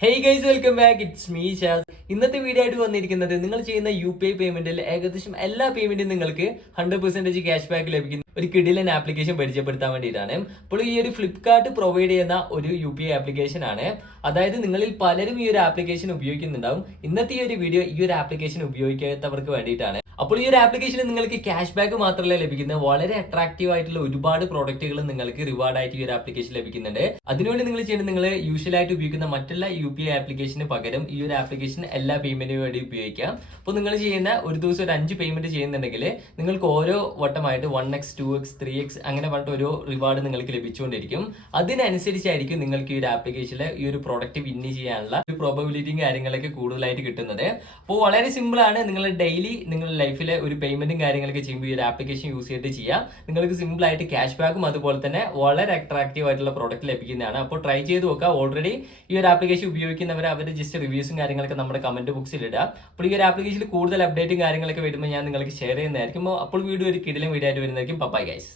Hey guys, welcome back. It's me Shaz. ഇന്നത്തെ video ആയിട്ട് വന്നിരിക്കുന്നത് നിങ്ങൾ ചെയ്യുന്ന UPI പേയ്മെന്റിൽ ഏകദേശം എല്ലാ പേയ്മെന്റും നിങ്ങൾക്ക് 100% ക്യാഷ് ബാക്ക് ലഭിക്കുന്ന ഒരു കിടിലൻ ആപ്ലിക്കേഷൻ പരിചയപ്പെടുത്താൻ വേണ്ടിയിട്ടാണ്. അപ്പോൾ ഈ ഒരു ഫ്ലിപ്കാർട്ട് പ്രൊവൈഡ് ചെയ്യുന്ന ഒരു UPI ആപ്ലിക്കേഷൻ ആണ്. അതായത് നിങ്ങളിൽ പലരും ഈ ഒരു ആപ്ലിക്കേഷൻ ഉപയോഗിക്കുന്നുണ്ടാവും. ഇന്നത്തെ ഈ ഒരു വീഡിയോ ഈ ഒരു ആപ്ലിക്കേഷൻ ഉപയോഗിക്കാത്തവർക്ക് വേണ്ടിയിട്ടാണ്. അപ്പോൾ ഈ ഒരു ആപ്ലിക്കേഷനിൽ നിങ്ങൾക്ക് ക്യാഷ് ബാക്ക് മാത്രമല്ല ലഭിക്കുന്നത്, വളരെ അട്രാക്റ്റീവ് ആയിട്ടുള്ള ഒരുപാട് പ്രോഡക്റ്റുകൾ നിങ്ങൾക്ക് റിവാർഡ് ആയിട്ട് ഈ ഒരു ആപ്ലിക്കേഷൻ ലഭിക്കുന്നുണ്ട്. അതിനുവേണ്ടി നിങ്ങൾ ചെയ്യുന്നത്, നിങ്ങൾ യൂഷ്വലായിട്ട് ഉപയോഗിക്കുന്ന മറ്റുള്ള UPI ആപ്ലിക്കേഷന് പകരം ഈ ഒരു ആപ്ലിക്കേഷൻ എല്ലാ പേയ്മെന്റിനും വേണ്ടി ഉപയോഗിക്കാം. അപ്പോൾ നിങ്ങൾ ചെയ്യുന്ന ഒരു ദിവസം ഒരു 5 പേയ്മെന്റ് ചെയ്യുന്നുണ്ടെങ്കിൽ നിങ്ങൾക്ക് ഓരോ വട്ടമായിട്ട് 1x 2x 3x അങ്ങനെ പറഞ്ഞിട്ട് ഓരോ റിവാർഡ് നിങ്ങൾക്ക് ലഭിച്ചുകൊണ്ടിരിക്കും. അതിനനുസരിച്ചായിരിക്കും നിങ്ങൾക്ക് ഈ ഒരു ആപ്ലിക്കേഷനിൽ ഈ ഒരു പ്രോഡക്റ്റ് വിന്ന് ചെയ്യാനുള്ള ഒരു പ്രോബബിലിറ്റിയും കാര്യങ്ങളൊക്കെ കൂടുതലായിട്ട് കിട്ടുന്നത്. അപ്പോൾ വളരെ സിമ്പിൾ ആണ്. നിങ്ങൾ ഡെയിലി നിങ്ങളുടെ ലൈഫിലെ ഒരു പേയ്മെന്റും കാര്യങ്ങളൊക്കെ ചെയ്യുമ്പോൾ ഈ ഒരു ആപ്ലിക്കേഷൻ യൂസ് ചെയ്തിട്ട് ചെയ്യാം. നിങ്ങൾക്ക് സിമ്പിൾ ആയിട്ട് ക്യാഷ് ബാക്കും അതുപോലെ തന്നെ വളരെ അട്രാക്റ്റീവ് ആയിട്ടുള്ള പ്രോഡക്റ്റ് ലഭിക്കുന്നതാണ്. അപ്പോൾ ട്രൈ ചെയ്ത് നോക്കുക. ഓൾറെഡി ഈ ഒരു ആപ്ലിക്കേഷൻ ഉപയോഗിക്കുന്നവർ അവർ ജസ്റ്റ് റിവ്യൂസും കാര്യങ്ങളൊക്കെ നമ്മുടെ കമന്റ് ബോക്സിൽ ഇടുക. അപ്പോൾ ഈ ഒരു ആപ്ലിക്കേഷനിൽ കൂടുതൽ അപ്ഡേറ്റും കാര്യങ്ങളൊക്കെ വരുമ്പോൾ ഞാൻ നിങ്ങൾക്ക് ഷെയർ ചെയ്യുന്നതായിരിക്കും. അപ്പോൾ വീഡിയോ ഒരു കിടിലൻ വീഡിയോ ആയിട്ട് വരുന്നതായിരിക്കും. Bye guys.